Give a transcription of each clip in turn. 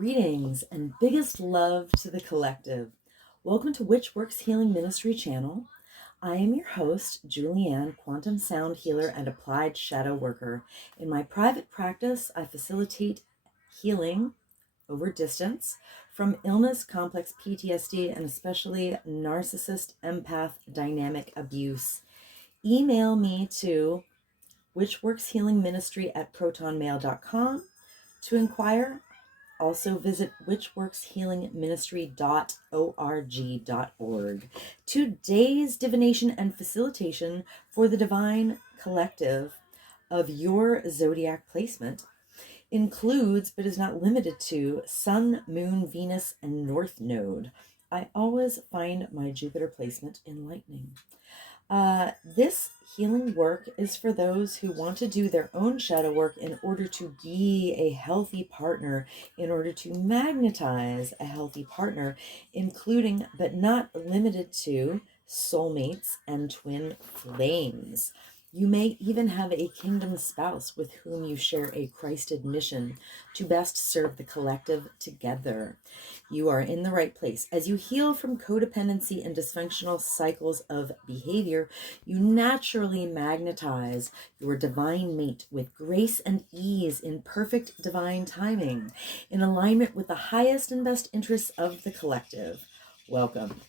Greetings and biggest love to the collective. Welcome to Witch Works Healing Ministry channel. I am your host, Julianne, quantum sound healer and applied shadow worker. In my private practice, I facilitate healing over distance from illness, complex PTSD, and especially narcissist, empath, dynamic abuse. Email me to witchworkshealingministry@protonmail.com to inquire. Also visit witchworkshealingministry.org. Today's divination and facilitation for the divine collective of your zodiac placement includes, but is not limited to, Sun, Moon, Venus, and North Node. I always find my Jupiter placement enlightening. This healing work is for those who want to do their own shadow work in order to be a healthy partner, in order to magnetize a healthy partner, including but not limited to soulmates and twin flames. You may even have a kingdom spouse with whom you share a Christed mission to best serve the collective together. You are in the right place. As you heal from codependency and dysfunctional cycles of behavior, you naturally magnetize your divine mate with grace and ease in perfect divine timing, in alignment with the highest and best interests of the collective. Welcome.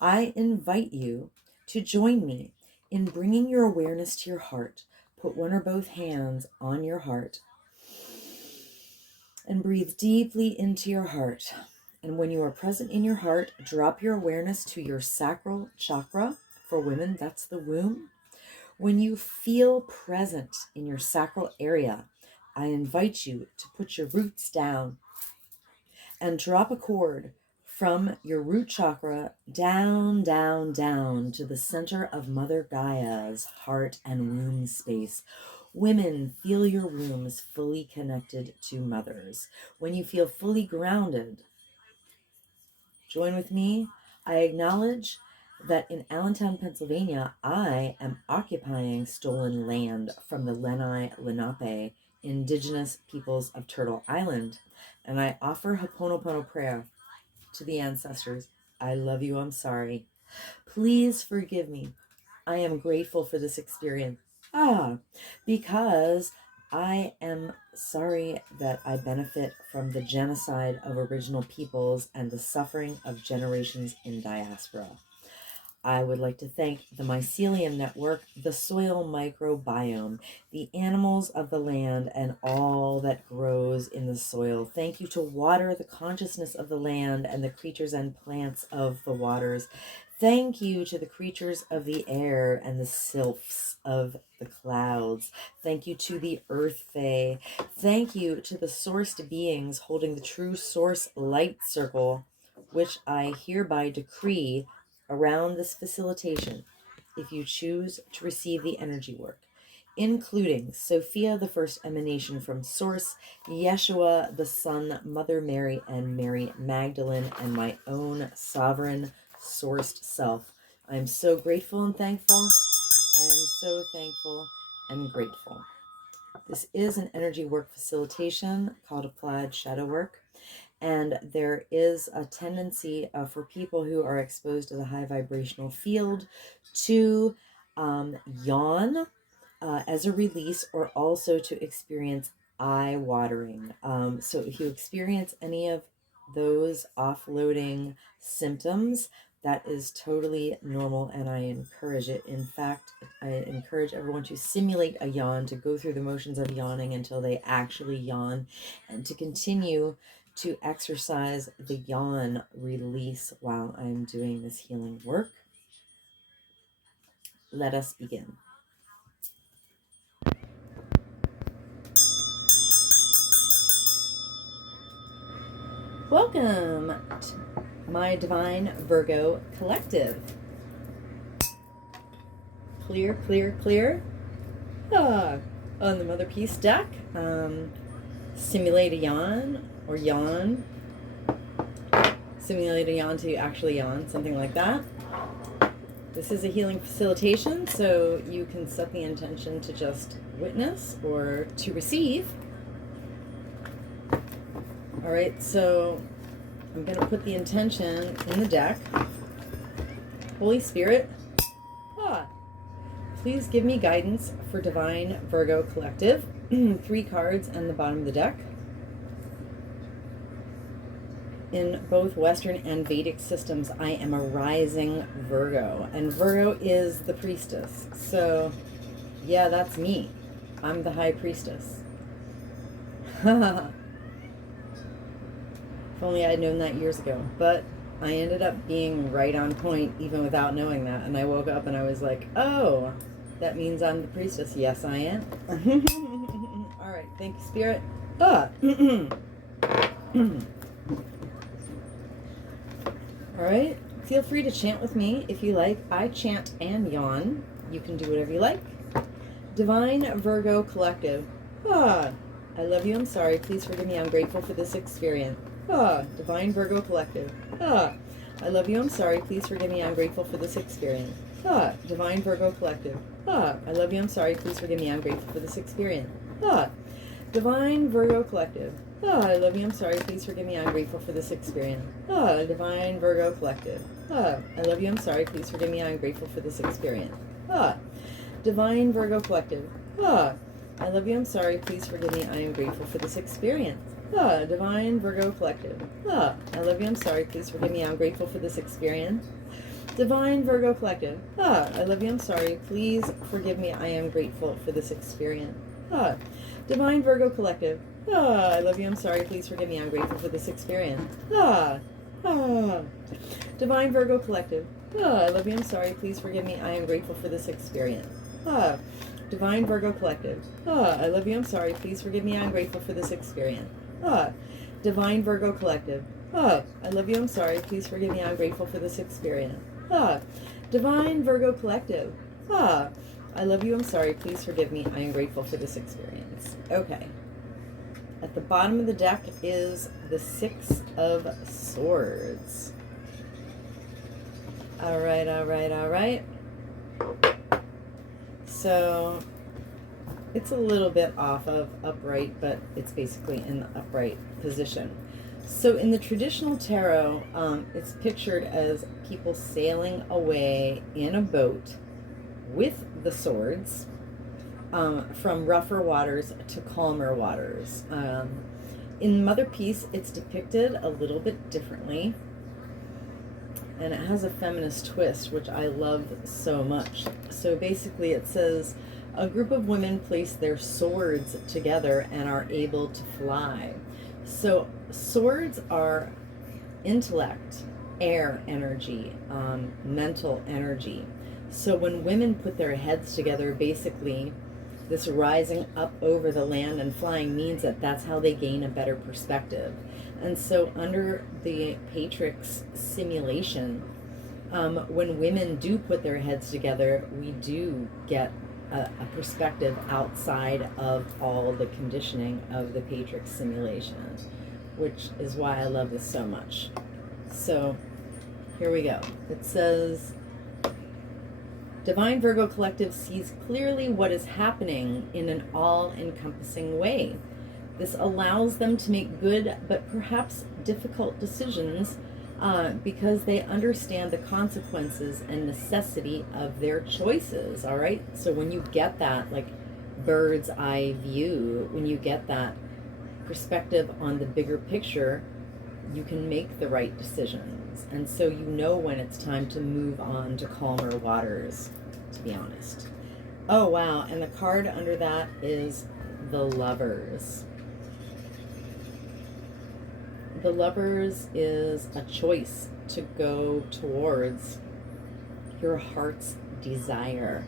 I invite you to join me in bringing your awareness to your heart. Put one or both hands on your heart and breathe deeply into your heart. And when you are present in your heart, drop your awareness to your sacral chakra. For women, that's the womb. When you feel present in your sacral area, I invite you to put your roots down and drop a cord from your root chakra down, down, down to the center of Mother Gaia's heart and womb space. Women, feel your wombs fully connected to mothers. When you feel fully grounded, join with me. I acknowledge that in Allentown, Pennsylvania, I am occupying stolen land from the Lenape indigenous peoples of Turtle Island, and I offer Ho'oponopono prayer to the ancestors. I love you, I'm sorry. Please forgive me. I am grateful for this experience. Because I am sorry that I benefit from the genocide of original peoples and the suffering of generations in diaspora. I would like to thank the Mycelium Network, the soil microbiome, the animals of the land, and all that grows in the soil. Thank you to water, the consciousness of the land, and the creatures and plants of the waters. Thank you to the creatures of the air and the sylphs of the clouds. Thank you to the Earth Fae. Thank you to the sourced beings holding the true source light circle, which I hereby decree around this facilitation, if you choose to receive the energy work, including Sophia, the first emanation from Source, Yeshua, the Son, Mother Mary, and Mary Magdalene, and my own sovereign sourced self. I am so grateful and thankful. I am so thankful and grateful. This is an energy work facilitation called Applied Shadow Work. And there is a tendency for people who are exposed to the high vibrational field to yawn as a release, or also to experience eye watering. So if you experience any of those offloading symptoms, that is totally normal, and I encourage it. In fact, I encourage everyone to simulate a yawn, to go through the motions of yawning until they actually yawn, and to continue to exercise the yawn release while I'm doing this healing work. Let us begin. Welcome to my divine Virgo collective. Clear, clear, clear. On the Mother Peace deck, simulate a yawn or yawn. Simulate a yawn to actually yawn, something like that. This is a healing facilitation, so you can set the intention to just witness or to receive. All right, so I'm going to put the intention in the deck. Holy Spirit, please give me guidance for Divine Virgo Collective. 3 cards and the bottom of the deck. In both Western and Vedic systems, I am a rising Virgo, and Virgo is the priestess. So, yeah, that's me. I'm the high priestess. If only I'd known that years ago. But I ended up being right on point even without knowing that. And I woke up and I was like, oh, that means I'm the priestess. Yes, I am. All right. Thank you, Spirit. All right. Feel free to chant with me if you like. I chant and yawn. You can do whatever you like. Divine Virgo Collective. I love you. I'm sorry. Please forgive me. I'm grateful for this experience. Divine Virgo Collective. I love you. I'm sorry. Please forgive me. I'm grateful for this experience. Divine Virgo Collective. I love you. I'm sorry. Please forgive me. I'm grateful for this experience. Divine Virgo Collective. I love you. I'm sorry. Please forgive me. I'm grateful for this experience. Divine Virgo Collective. I love you. I'm sorry. Please forgive me. I'm grateful for this experience. Divine Virgo Collective. I love you. I'm sorry. Please forgive me. I am grateful for this experience. Divine Virgo Collective. I love you. I'm sorry. Please forgive me. I'm grateful for this experience. Divine Virgo Collective. I love you. I'm sorry. Please forgive me. I am grateful for this experience. Divine Virgo Collective. I love you. I'm sorry. Please forgive me. I'm grateful for this experience. Divine Virgo Collective. I love you. I'm sorry. Please forgive me. I am grateful for this experience. Divine Virgo Collective. I love you. I'm sorry. Please forgive me. I'm grateful for this experience. Divine Virgo Collective. I love you. I'm sorry. Please forgive me. I'm grateful for this experience. Divine Virgo Collective. I love you. I'm sorry. Please forgive me. I am grateful for this experience. Okay. At the bottom of the deck is the 6 of Swords. All right, all right, all right. So it's a little bit off of upright, but it's basically in the upright position. So in the traditional tarot, it's pictured as people sailing away in a boat with the swords from rougher waters to calmer waters. In Mother Peace, it's depicted a little bit differently, and it has a feminist twist, which I love so much. So basically it says, a group of women place their swords together and are able to fly. So swords are intellect, air energy, mental energy. So when women put their heads together, basically this rising up over the land and flying means that that's how they gain a better perspective. And so under the Patrix simulation, when women do put their heads together, we do get a perspective outside of all the conditioning of the Patrix simulation, which is why I love this so much. So here we go. It says, Divine Virgo Collective sees clearly what is happening in an all-encompassing way. This allows them to make good but perhaps difficult decisions because they understand the consequences and necessity of their choices, all right? So when you get that, like, bird's eye view, when you get that perspective on the bigger picture, you can make the right decisions. And so you know when it's time to move on to calmer waters, to be honest. Oh, wow. And the card under that is the Lovers. The Lovers is a choice to go towards your heart's desire.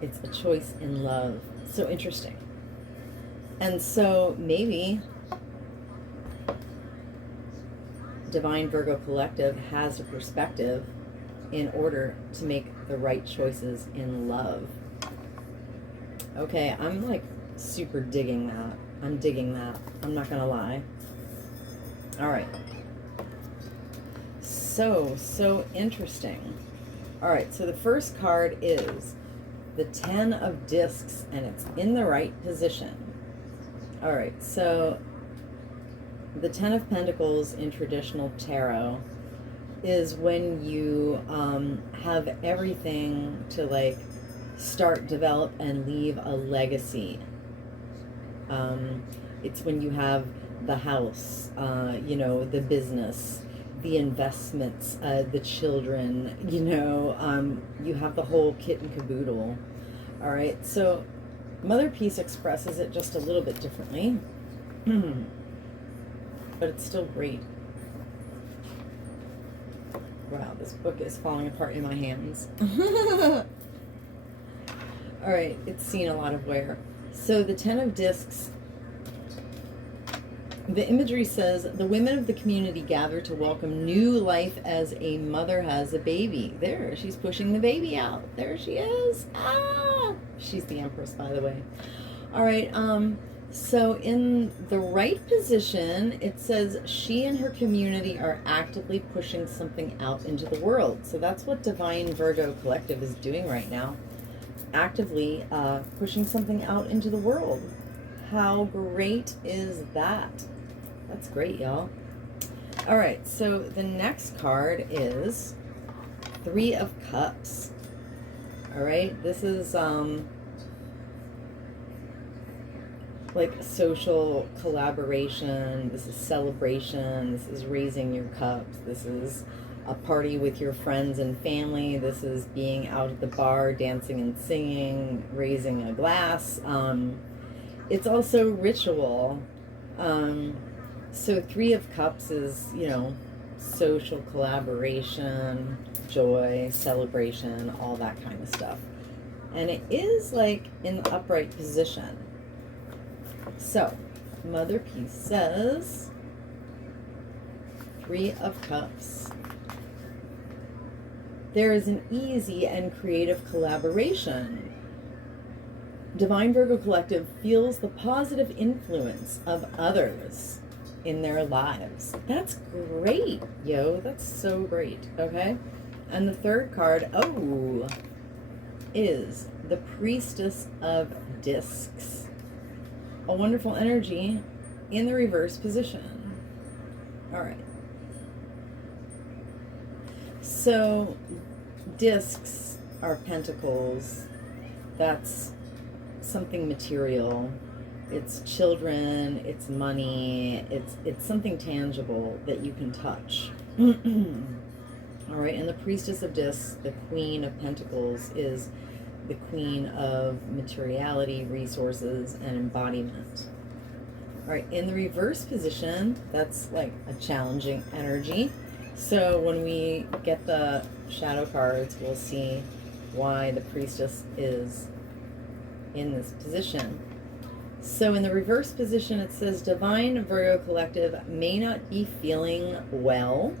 It's a choice in love. So interesting. And so maybe Divine Virgo Collective has a perspective in order to make the right choices in love. Okay, I'm like super digging that. I'm digging that. I'm not gonna lie. All right. So interesting. All right, so the first card is the 10 of Discs, and it's in the right position. All right, so the Ten of Pentacles in traditional tarot is when you have everything to like start, develop, and leave a legacy. It's when you have the house, you know, the business, the investments, the children, you know, you have the whole kit and caboodle. All right, so Mother Peace expresses it just a little bit differently, but it's still great. Wow, this book is falling apart in my hands. All right, it's seen a lot of wear. So the Ten of Discs, the imagery says, the women of the community gather to welcome new life as a mother has a baby. There, she's pushing the baby out. There she is. Ah! She's the Empress, by the way. All right, so in the right position, it says she and her community are actively pushing something out into the world. So that's what Divine Virgo Collective is doing right now. Actively pushing something out into the world. How great is that? That's great, y'all. All right, so the next card is Three of Cups. All right, this is like social collaboration. This is celebration. This is raising your cups. This is a party with your friends and family. This is being out at the bar, dancing and singing, raising a glass. It's also ritual. So Three of Cups is, you know, social collaboration, joy, celebration, all that kind of stuff. And it is like in the upright position. So Mother Peace says, Three of Cups. There is an easy and creative collaboration. Divine Virgo Collective feels the positive influence of others in their lives. That's great, yo. That's so great, okay? And the third card, is the Priestess of Discs. A wonderful energy in the reverse position. All right. So, discs are pentacles. That's something material. It's children, it's money, it's something tangible that you can touch. All right, and the Priestess of Discs, the Queen of Pentacles, is the queen of materiality, resources, and embodiment. All right, in the reverse position, that's like a challenging energy. So when we get the shadow cards, we'll see why the Priestess is in this position. So in the reverse position, it says Divine Virgo Collective may not be feeling well.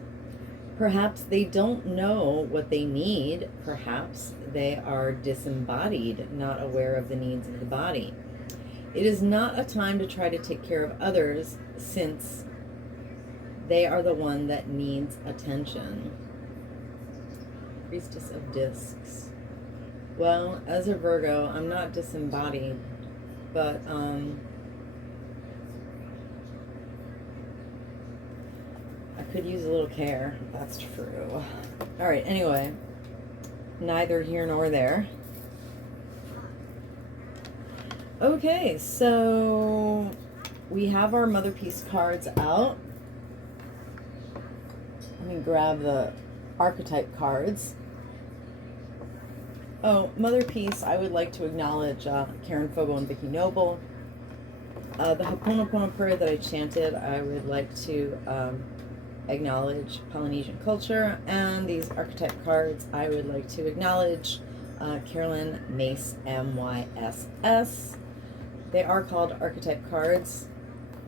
Perhaps they don't know what they need. Perhaps they are disembodied, not aware of the needs of the body. It is not a time to try to take care of others, since they are the one that needs attention. Priestess of Discs. Well, as a Virgo, I'm not disembodied, but I could use a little care. That's true. All right, anyway, neither here nor there. Okay, so we have our Mother Peace cards out. Let me grab the archetype cards. Oh, Mother Peace, I would like to acknowledge Karen Fogel and Vicki Noble. The Ho'oponopono prayer that I chanted, I would like to acknowledge Polynesian culture. And these archetype cards, I would like to acknowledge Carolyn Mace, MYSS. They are called archetype cards.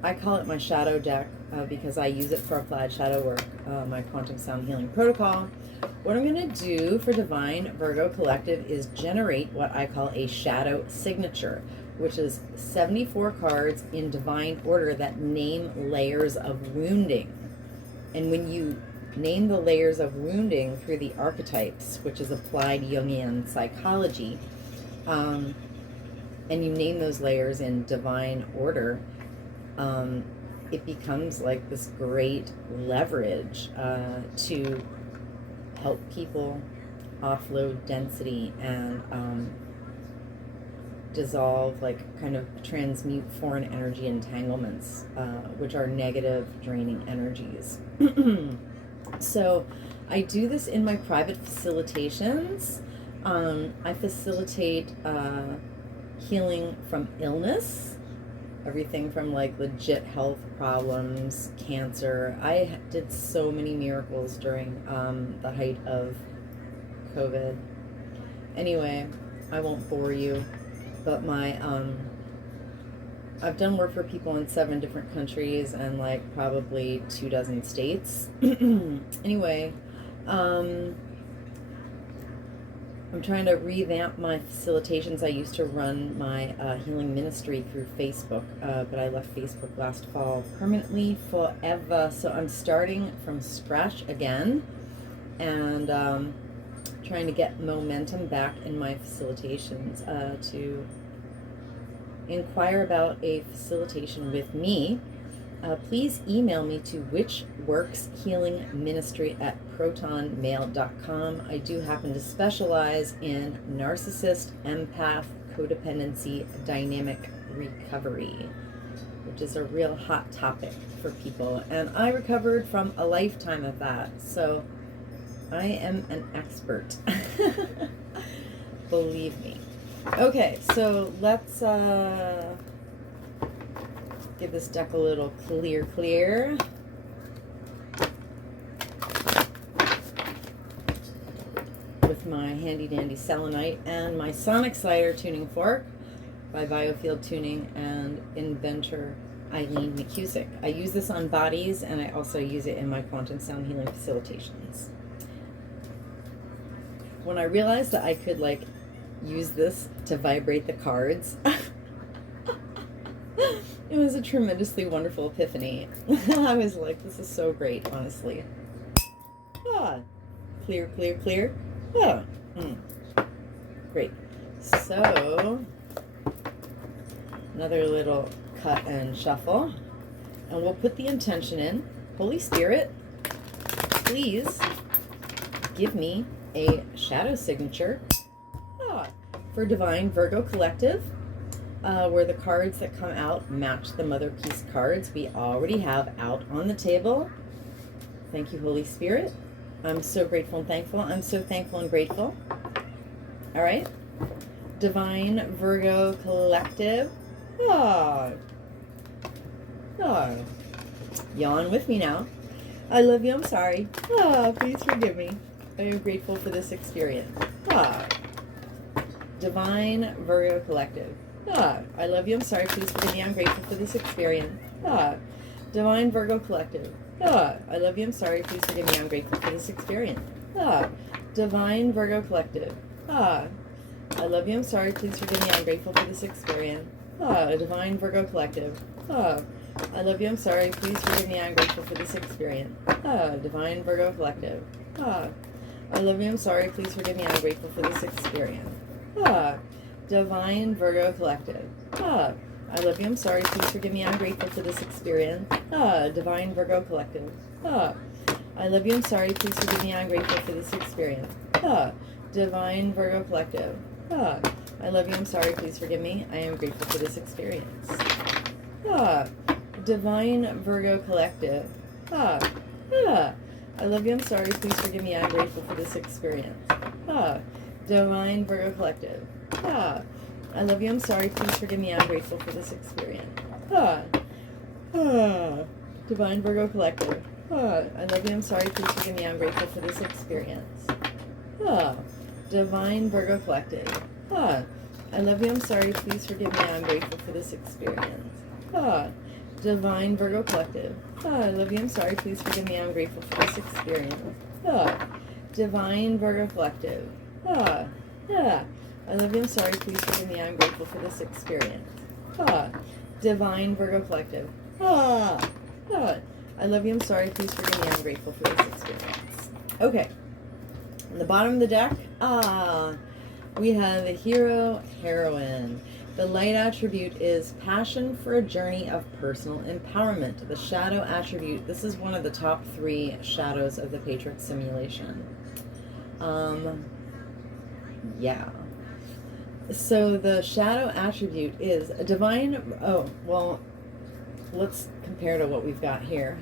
I call it my shadow deck because I use it for applied shadow work, my quantum sound healing protocol. What I'm going to do for Divine Virgo Collective is generate what I call a shadow signature, which is 74 cards in divine order that name layers of wounding. And when you name the layers of wounding through the archetypes, which is applied Jungian psychology, and you name those layers in divine order, it becomes like this great leverage to help people offload density and dissolve, like kind of transmute foreign energy entanglements, which are negative, draining energies. So I do this in my private facilitations. I facilitate healing from illness, everything from like legit health problems, cancer. I did so many miracles during the height of COVID. Anyway, I won't bore you, but my I've done work for people in 7 different countries and like probably 24 states. Anyway, I'm trying to revamp my facilitations. I used to run my healing ministry through Facebook, but I left Facebook last fall permanently, forever. So I'm starting from scratch again, and trying to get momentum back in my facilitations. To inquire about a facilitation with me, please email me to whichworkshealingministry@protonmail.com. I do happen to specialize in narcissist, empath, codependency, dynamic recovery, which is a real hot topic for people. And I recovered from a lifetime of that, so I am an expert. Believe me. Okay, so let's give this deck a little clear. With my handy dandy selenite and my sonic slider tuning fork by Biofield Tuning and inventor Eileen McCusick. I use this on bodies, and I also use it in my quantum sound healing facilitations. When I realized that I could like use this to vibrate the cards, it was a tremendously wonderful epiphany. I was like, this is so great, honestly. Clear. Great. So, another little cut and shuffle. And we'll put the intention in. Holy Spirit, please give me a shadow signature for Divine Virgo Collective, where the cards that come out match the Mother Peace cards we already have out on the table. Thank you, Holy Spirit. I'm so grateful and thankful. I'm so thankful and grateful. All right. Divine Virgo Collective. Yawn with me now. I love you. I'm sorry. Please forgive me. I am grateful for this experience. Divine Virgo Collective. I love you. I'm sorry. Please forgive me. I'm grateful for this experience. Divine Virgo Collective. I love you. I'm sorry. Please forgive me. I'm grateful for this experience. Divine Virgo Collective. I love you. I'm sorry. Please forgive me. I'm grateful for this experience. Divine Virgo Collective. I love you. I'm sorry. Please forgive me. I'm grateful for this experience. Divine Virgo Collective. I love you. I'm sorry. Please forgive me. I'm grateful for this experience. Divine Virgo Collective. I love you. I'm sorry. Please forgive me. I'm grateful for this experience. Divine Virgo Collective. I love you. I'm sorry. Please forgive me. I'm grateful for this experience. Divine Virgo Collective. I love you. I'm sorry. Please forgive me. I am grateful for this experience. Divine Virgo Collective. I love you. I'm sorry. Please forgive me. I'm grateful for this experience. Divine Virgo Collective. I love you. I'm sorry. Please forgive me. I'm grateful for this experience. Divine Virgo Collective. I love you. I'm sorry. Please forgive me. I'm grateful for this experience. Divine Virgo Collective. I love you. I'm sorry. Please forgive me. I'm grateful for this experience. Divine Virgo Collective. I love you. I'm sorry. Please forgive me. I'm grateful for this experience. Divine Virgo Collective. I love you. I'm sorry. Please forgive me. I'm grateful for this experience. Divine Virgo Collective. I love you. I'm sorry. Please forgive me. I'm grateful for this experience. Okay. On the bottom of the deck, we have a hero, heroine. The light attribute is passion for a journey of personal empowerment. The shadow attribute, this is one of the top 3 shadows of the Patrix simulation. Yeah. So the shadow attribute is a divine, oh, well, let's compare to what we've got here.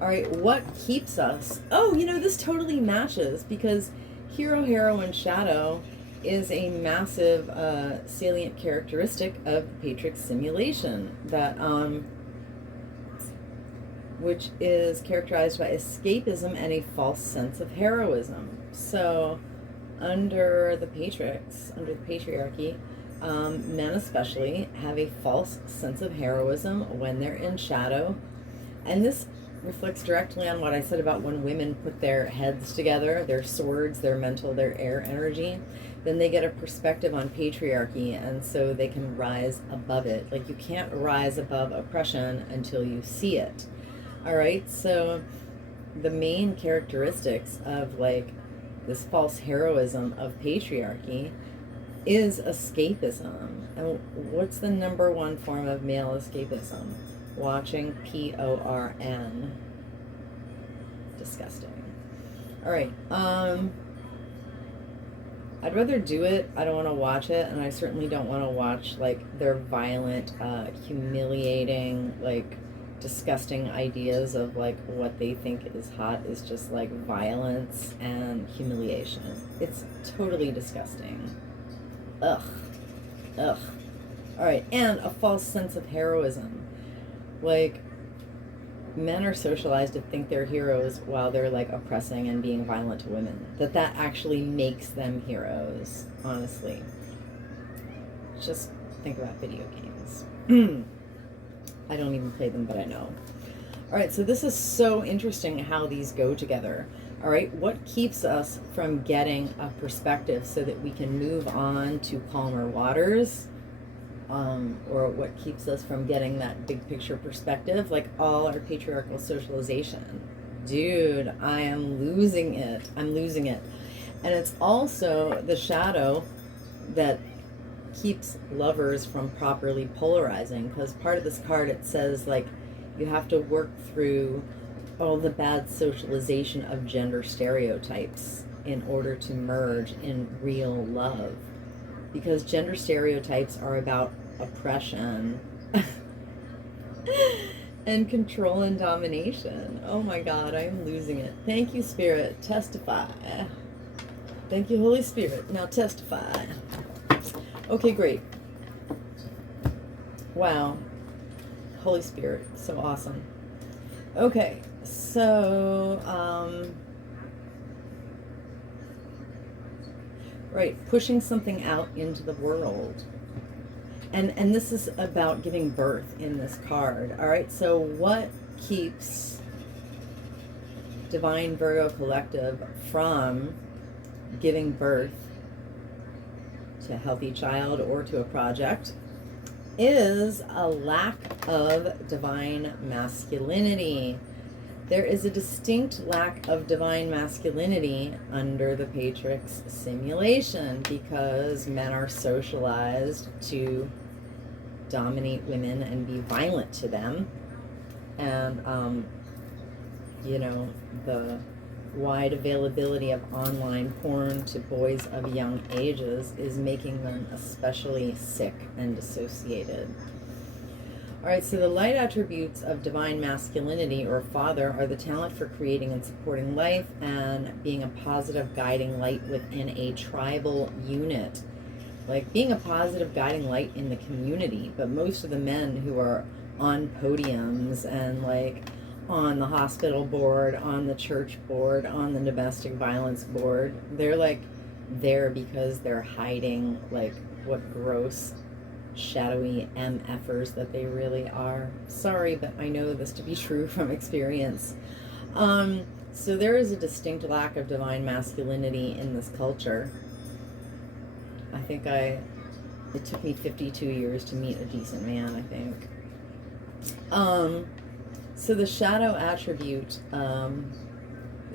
All right, what keeps us? Oh, you know, this totally matches, because hero, heroine, shadow is a massive salient characteristic of the Patrix simulation that which is characterized by escapism and a false sense of heroism. So under the Patrix, under the patriarchy, men especially have a false sense of heroism when they're in shadow. And this reflects directly on what I said about when women put their heads together, their swords, their mental, their air energy, then they get a perspective on patriarchy, and so they can rise above it. Like, you can't rise above oppression until you see it. All right, so the main characteristics of like this false heroism of patriarchy is escapism. And what's the number 1 form of male escapism? Watching porn. Disgusting. All right. I'd rather do it. I don't want to watch it, and I certainly don't want to watch like their violent, humiliating, like disgusting ideas of like what they think is hot is just like violence and humiliation. It's totally disgusting. Ugh. Ugh. All right, and a false sense of heroism. Like, men are socialized to think they're heroes while they're like oppressing and being violent to women. That actually makes them heroes, honestly. Just think about video games. I don't even play them, but I know. All right, so this is so interesting how these go together. All right, what keeps us from getting a perspective so that we can move on to calmer waters? Or what keeps us from getting that big picture perspective, like all our patriarchal socialization. Dude, I am losing it. I'm losing it. And it's also the shadow that keeps lovers from properly polarizing, because part of this card, it says like you have to work through all the bad socialization of gender stereotypes in order to merge in real love, because gender stereotypes are about oppression and control and domination. Oh my God, I am losing it. Thank you, Spirit. Testify. Thank you, Holy Spirit. Now testify. Okay, great. Wow. Holy Spirit, so awesome. Okay, so, right, pushing something out into the world. And this is about giving birth in this card. All right, so what keeps Divine Virgo Collective from giving birth to a healthy child or to a project is a lack of divine masculinity. There is a distinct lack of divine masculinity under the Patrix simulation because men are socialized to dominate women and be violent to them. And, you know, the wide availability of online porn to boys of young ages is making them especially sick and dissociated. All right, so the light attributes of divine masculinity or father are the talent for creating and supporting life and being a positive guiding light within a tribal unit. Like being a positive guiding light in the community. But most of the men who are on podiums and like on the hospital board, on the church board, on the domestic violence board, they're like there because they're hiding like what gross shadowy MFers that they really are. Sorry, but I know this to be true from experience. So there is a distinct lack of divine masculinity in this culture. I think it took me 52 years to meet a decent man, I think. So the shadow attribute,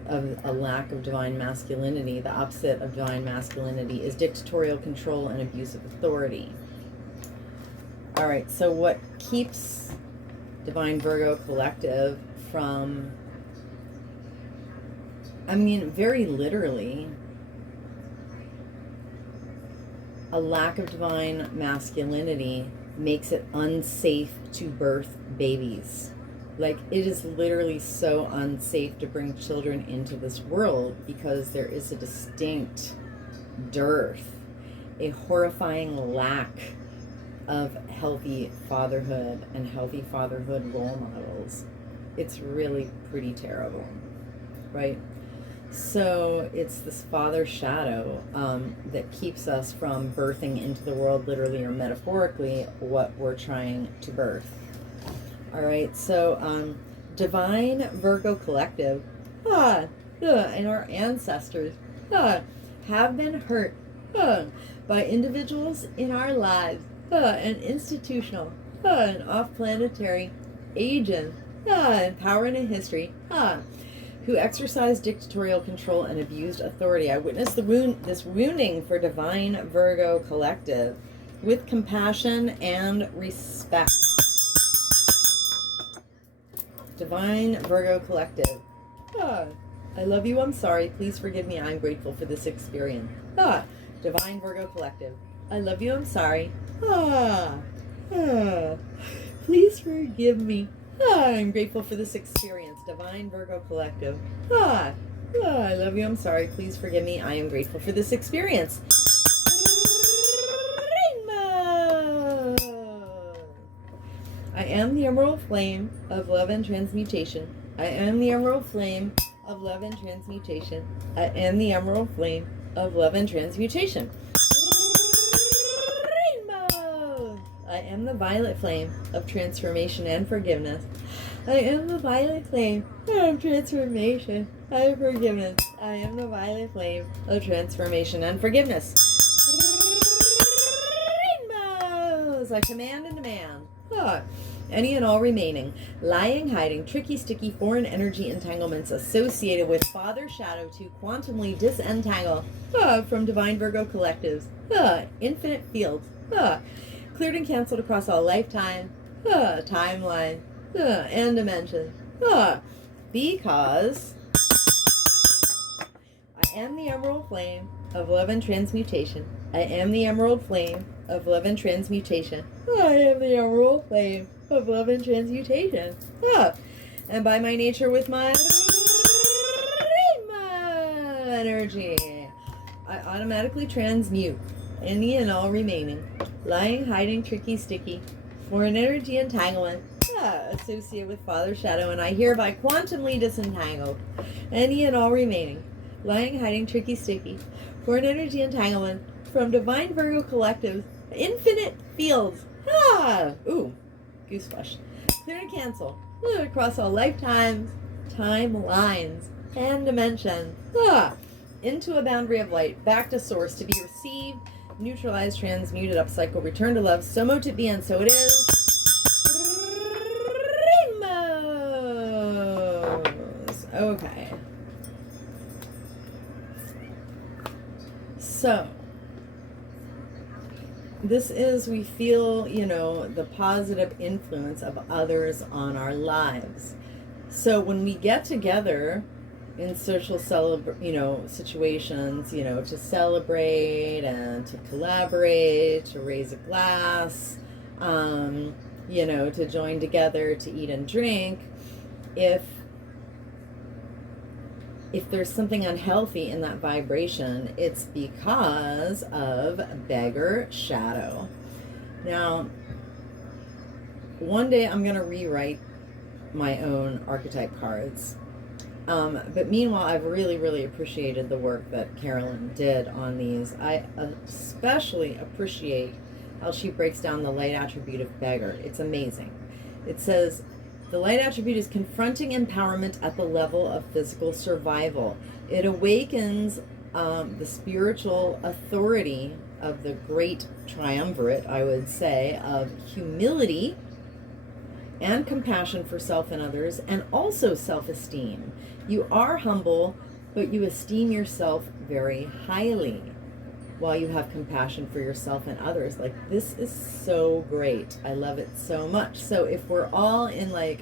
of a lack of divine masculinity, the opposite of divine masculinity, is dictatorial control and abuse of authority. All right, so what keeps Divine Virgo Collective from, I mean, very literally, a lack of divine masculinity makes it unsafe to birth babies. Like, it is literally so unsafe to bring children into this world because there is a distinct dearth, a horrifying lack of healthy fatherhood and healthy fatherhood role models. It's really pretty terrible, right? So it's this father shadow that keeps us from birthing into the world, literally or metaphorically, what we're trying to birth. All right, so Divine Virgo Collective, and our ancestors have been hurt by individuals in our lives and institutional and off-planetary agents and power and in history who exercised dictatorial control and abused authority. I witnessed this wounding for Divine Virgo Collective with compassion and respect. Divine Virgo Collective. I love you, I'm sorry, please forgive me, I'm grateful for this experience. Divine Virgo Collective. I love you, I'm sorry. Please forgive me. I'm grateful for this experience. Divine Virgo Collective. I love you, I'm sorry, please forgive me, I am grateful for this experience. I am the emerald flame of love and transmutation. I am the emerald flame of love and transmutation. I am the emerald flame of love and transmutation. Rainbow! I am the violet flame of transformation and forgiveness. I am the violet flame of transformation and forgiveness. I am the violet flame of transformation and forgiveness. Rainbows! I command and demand. Any and all remaining, lying, hiding, tricky, sticky, foreign energy entanglements associated with Father Shadow to quantumly disentangle from Divine Virgo Collectives, infinite fields, cleared and canceled across all lifetime, timeline, and dimension, because I am the emerald flame of love and transmutation. I am the emerald flame of love and transmutation. I am the emerald flame of love and transmutation. And by my nature, with my energy, I automatically transmute any and all remaining, lying, hiding, tricky, sticky, foreign energy entanglement associated with Father Shadow, and I hereby quantumly disentangle any and all remaining, lying, hiding, tricky, sticky, foreign energy entanglement from Divine Virgo Collective's infinite fields. Ooh, goose flesh. Clear and cancel across all lifetimes, timelines, and dimensions. Into a boundary of light, back to source, to be received, neutralized, transmuted, upcycle, return to love. So mote it be, and so it is. Rainbows. Okay. So, this is, we feel, the positive influence of others on our lives. So when we get together in social situations, to celebrate and to collaborate, to raise a glass, to join together to eat and drink, if there's something unhealthy in that vibration, it's because of beggar shadow. Now, one day I'm going to rewrite my own archetype cards. But meanwhile, I've really, really appreciated the work that Carolyn did on these. I especially appreciate how she breaks down the light attribute of beggar. It's amazing. It says, the light attribute is confronting empowerment at the level of physical survival. It awakens the spiritual authority of the great triumvirate, I would say, of humility, and compassion for self and others, and also self-esteem. You are humble, but you esteem yourself very highly while you have compassion for yourself and others. Like, this is so great. I love it so much. So if we're all in like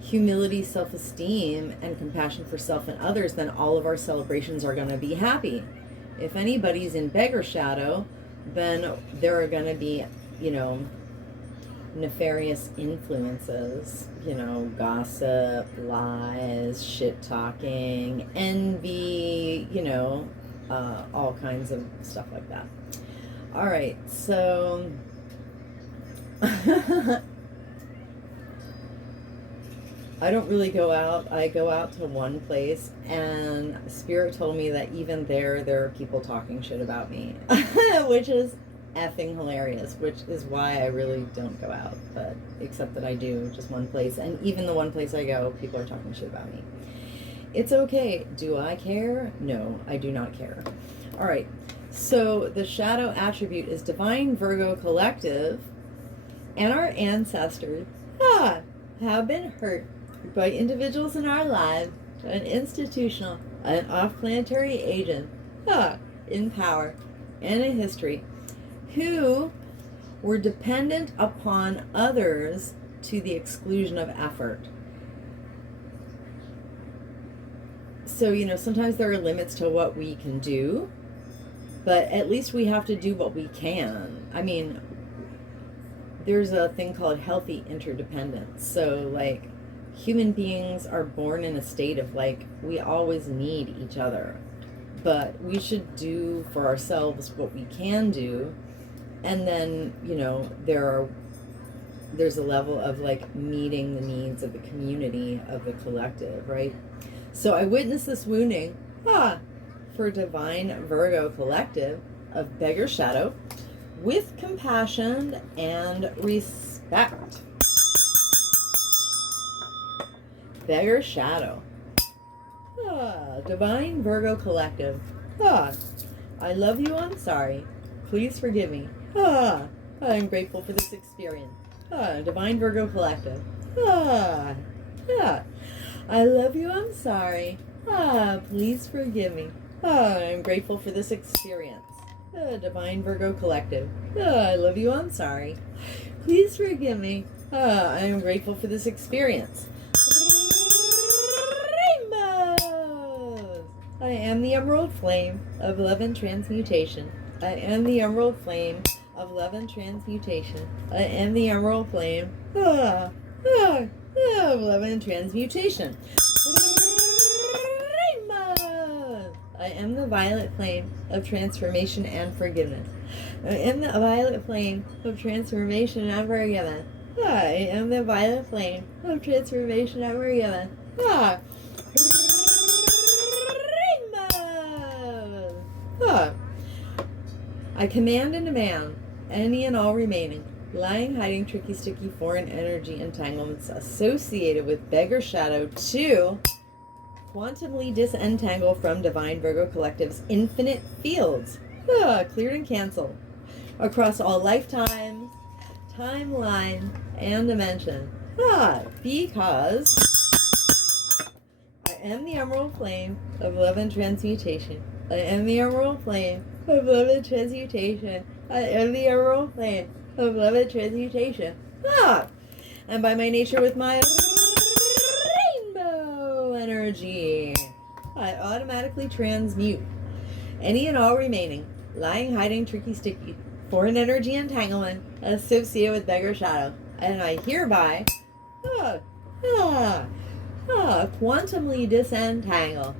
humility, self-esteem, and compassion for self and others, then all of our celebrations are going to be happy. If anybody's in beggar shadow, then there are going to be, you know, nefarious influences, you know, gossip, lies, shit talking, envy, you know, all kinds of stuff like that. All right, so I don't really go out. I go out to one place, and Spirit told me that even there are people talking shit about me, which is effing hilarious, which is why I really don't go out, but except that I do just one place, and even the one place I go, people are talking shit about me. It's okay. Do I care? No, I do not care. All right, so the shadow attribute is Divine Virgo Collective, and our ancestors have been hurt by individuals in our lives, an institutional and off-planetary agent in power and in history, who were dependent upon others to the exclusion of effort. So, you know, sometimes there are limits to what we can do, but at least we have to do what we can. I mean, there's a thing called healthy interdependence. So, like, human beings are born in a state of, like, we always need each other. But we should do for ourselves what we can do. And then, you know, there's a level of, like, meeting the needs of the community, of the collective, right? So I witnessed this wounding for Divine Virgo Collective of Beggar Shadow with compassion and respect. Beggar Shadow. Divine Virgo Collective. I love you, I'm sorry. Please forgive me. I'm grateful for this experience. Divine Virgo Collective. I love you, I'm sorry. Please forgive me. I'm grateful for this experience. Divine Virgo Collective. I love you, I'm sorry. Please forgive me. I am grateful for this experience. Rainbows! I am the emerald flame of love and transmutation. I am the emerald flame of love and transmutation. I am the emerald flame of love and transmutation. Rainbows! I am the violet flame of transformation and forgiveness. I am the violet flame of transformation and forgiveness. I am the violet flame of transformation and forgiveness. Rainbows! I command and demand any and all remaining lying, hiding, tricky, sticky, foreign energy entanglements associated with Beggar Shadow to quantumly disentangle from Divine Virgo Collective's infinite fields, cleared and canceled, across all lifetimes, timeline, and dimension. Because I am the emerald flame of love and transmutation. I am the emerald flame of love and transmutation. I am the emerald flame of love and transmutation. And by my nature with my rainbow energy, I automatically transmute any and all remaining lying, hiding, tricky, sticky, foreign energy entanglement associated with Beggar Shadow. And I hereby quantumly disentangle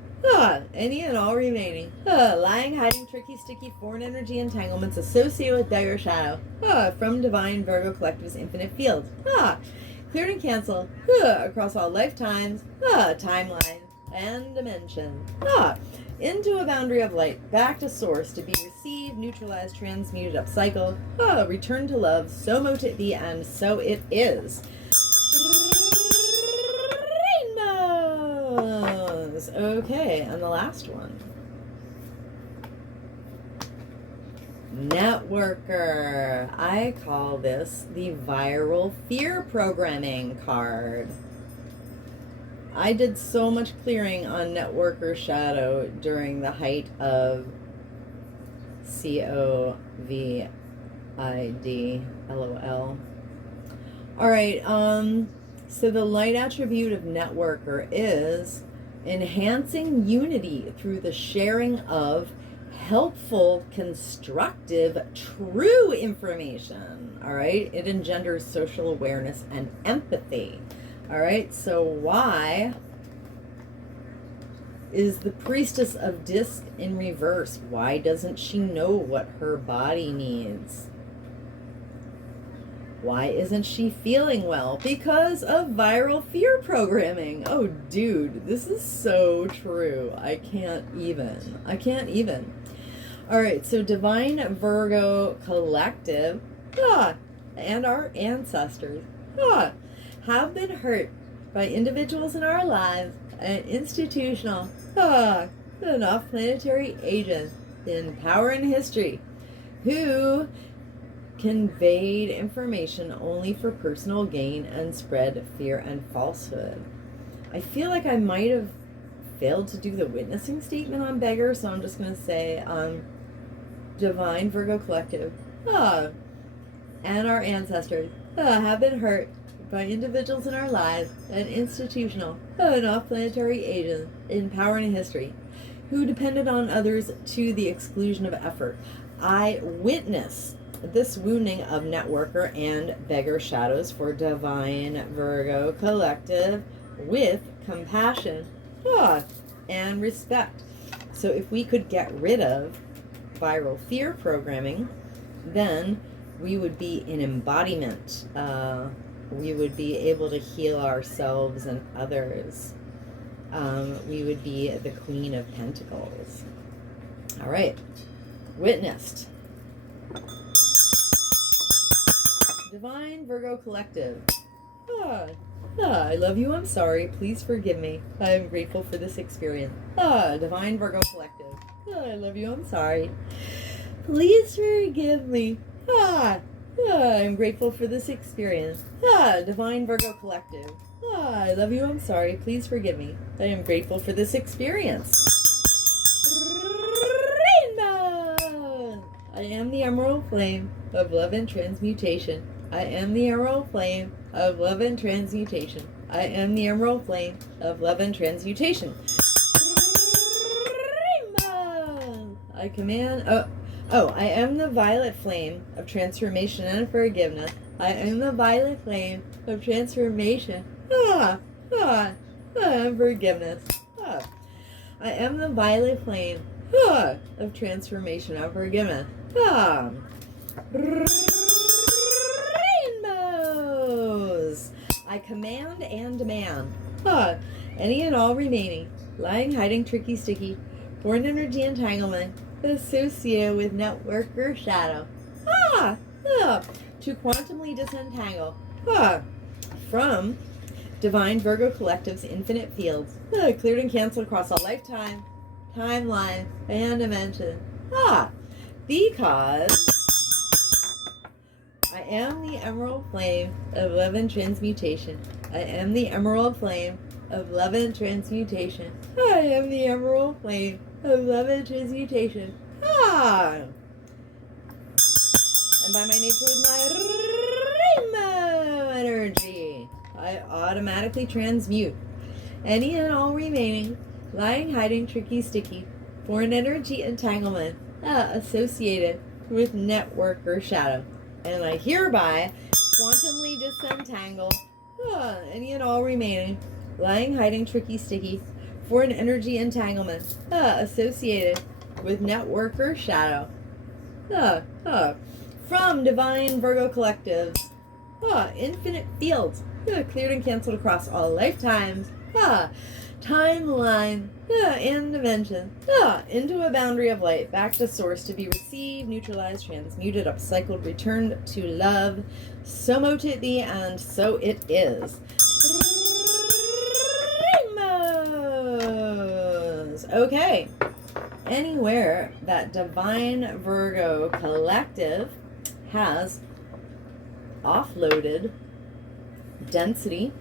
any and all remaining lying, hiding, tricky, sticky, foreign energy entanglements associated with Beggar Shadow from Divine Virgo Collective's infinite field. Cleared and canceled across all lifetimes, timelines, and dimensions. Into a boundary of light, back to source, to be received, neutralized, transmuted, upcycled, returned to love, so mote it be, and so it is. Rainbows! Okay, and the last one. Networker. I call this the viral fear programming card. I did so much clearing on Networker Shadow during the height of COVID, LOL. All right, so the light attribute of Networker is enhancing unity through the sharing of helpful, constructive, true information. All right, it engenders social awareness and empathy. All right, so why is the priestess of disc in reverse? Why doesn't she know what her body needs? Why isn't she feeling well? Because of viral fear programming. Oh, dude, this is so true. I can't even. All right, so Divine Virgo Collective and our ancestors have been hurt by individuals in our lives and institutional and off-planetary agents in power and history who conveyed information only for personal gain and spread fear and falsehood. I feel like I might have failed to do the witnessing statement on Beggar, so I'm just going to say Divine Virgo Collective and our ancestors have been hurt by individuals in our lives and institutional and off-planetary agents in power and history who depended on others to the exclusion of effort. I witness this wounding of Networker and Beggar shadows for Divine Virgo Collective with compassion and respect. So if we could get rid of viral fear programming, then we would be in embodiment. We would be able to heal ourselves and others. We would be the Queen of Pentacles. All right. Witnessed. Divine Virgo Collective. I love you. I'm sorry. Please forgive me. I am grateful for this experience. Divine Virgo Collective. I love you. I'm sorry. Please forgive me. I'm grateful for this experience. Divine Virgo Collective. I love you. I'm sorry. Please forgive me. I am grateful for this experience. Rainbow. I am the emerald flame of love and transmutation. I am the emerald flame of love and transmutation. I am the emerald flame of love and transmutation. Rainbow. I command... I am the violet flame of transformation and forgiveness. I am the violet flame of transformation and forgiveness. I am the violet flame of transformation and forgiveness. Rainbows. I command and demand any and all remaining lying, hiding, tricky, sticky, foreign energy entanglement associated with Networker shadow to quantumly disentangle from Divine Virgo Collective's infinite fields, cleared and canceled across all lifetime, timeline, and dimension. Because I am the emerald flame of love and transmutation. I am the emerald flame of love and transmutation. I am the emerald flame of love and transmutation. And by my nature with my rainbow energy, I automatically transmute any and all remaining lying, hiding, tricky, sticky, foreign energy entanglement associated with Networker shadow. And I hereby quantumly disentangle any and all remaining lying, hiding, tricky, sticky, foreign energy entanglement associated with Networker shadow from Divine Virgo Collectives infinite fields cleared and canceled across all lifetimes, timeline and dimension into a boundary of light, back to source, to be received, neutralized, transmuted, upcycled, returned to love. So mote it be, and so it is. Rainbows. Okay. anywhere that Divine Virgo Collective has offloaded density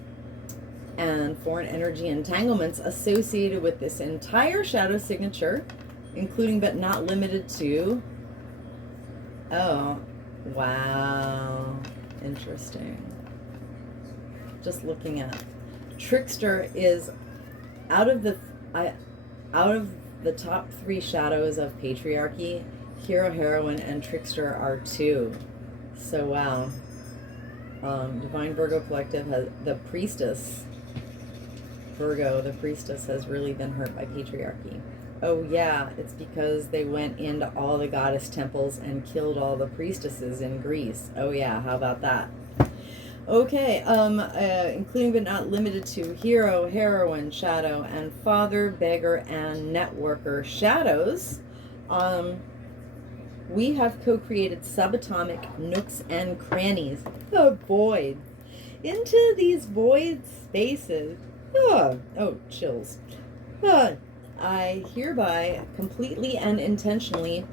and foreign energy entanglements associated with this entire shadow signature, including but not limited to, oh, wow, interesting. Just looking at Trickster is out of the top 3 shadows of patriarchy. Hero, heroine, and trickster are 2. So wow. Divine Virgo Collective has the priestess. Virgo, the priestess, has really been hurt by patriarchy. Oh yeah, it's because they went into all the goddess temples and killed all the priestesses in Greece. Oh yeah, how about that? Okay, including but not limited to hero, heroine, shadow, and father, beggar, and networker shadows. We have co-created subatomic nooks and crannies, the void. Into these void spaces, chills. I hereby, completely and intentionally,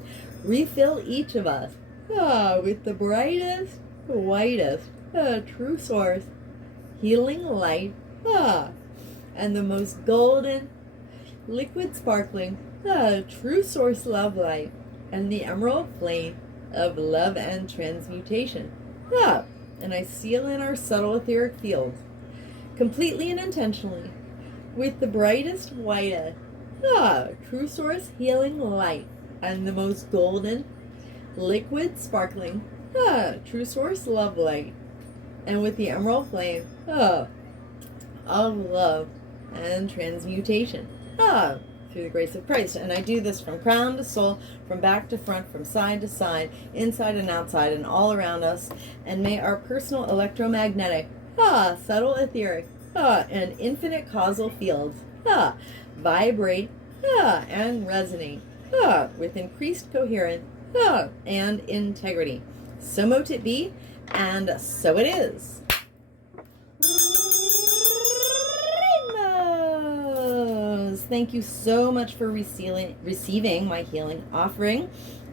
refill each of us with the brightest, whitest, true source, healing light, and the most golden, liquid sparkling, true source love light, and the emerald flame of love and transmutation. And I seal in our subtle etheric fields, completely and intentionally, with the brightest, whitest, true source healing light, and the most golden, liquid sparkling, true source love light, and with the emerald flame of love and transmutation, through the grace of Christ. And I do this from crown to soul, from back to front, from side to side, inside and outside, and all around us. And may our personal electromagnetic, subtle etheric, and infinite causal fields vibrate and resonate with increased coherence and integrity. So mote it be, and so it is. Rainbows! Thank you so much for receiving my healing offering.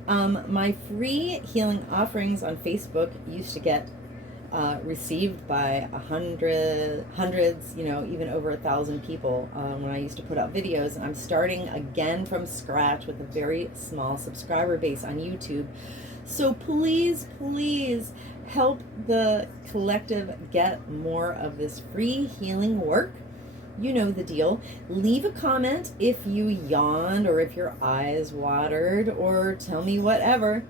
My free healing offerings on Facebook used to get received by hundreds, even over 1,000 people when I used to put out videos. I'm starting again from scratch with a very small subscriber base on YouTube. So please, please help the collective get more of this free healing work. You know the deal. Leave a comment if you yawned or if your eyes watered, or tell me whatever.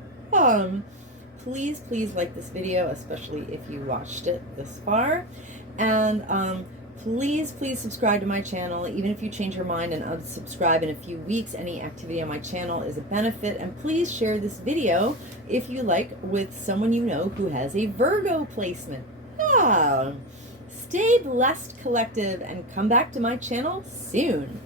Please, please like this video, especially if you watched it this far. And please, please subscribe to my channel. Even if you change your mind and unsubscribe in a few weeks, any activity on my channel is a benefit. And please share this video, if you like, with someone you know who has a Virgo placement. Stay blessed, collective, and come back to my channel soon.